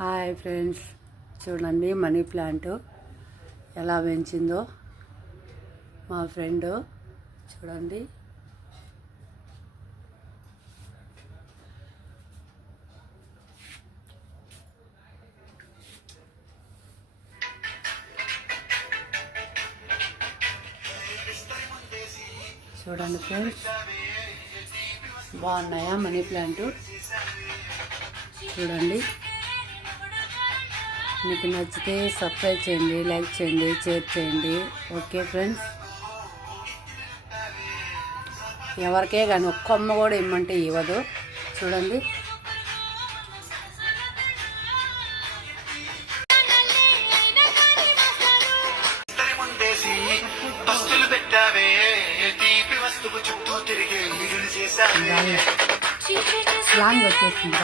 Hi friends, చూడండి money plant ఎలా పెంచిందో మా ఫ్రెండ్. చూడండి చూడండి ఫ్రెండ్స్, బాగున్నాయా మనీ ప్లాంట్? చూడండి, మీకు నచ్చితే సబ్స్క్రైబ్ చేయండి, లైక్ చేయండి, షేర్ చేయండి. ఓకే ఫ్రెండ్స్, ఎవరికే కానీ ఒక్క కొమ్మ కూడా ఇమ్మంటే ఇవ్వదు. చూడండి, లాంగ్ వచ్చేసింది.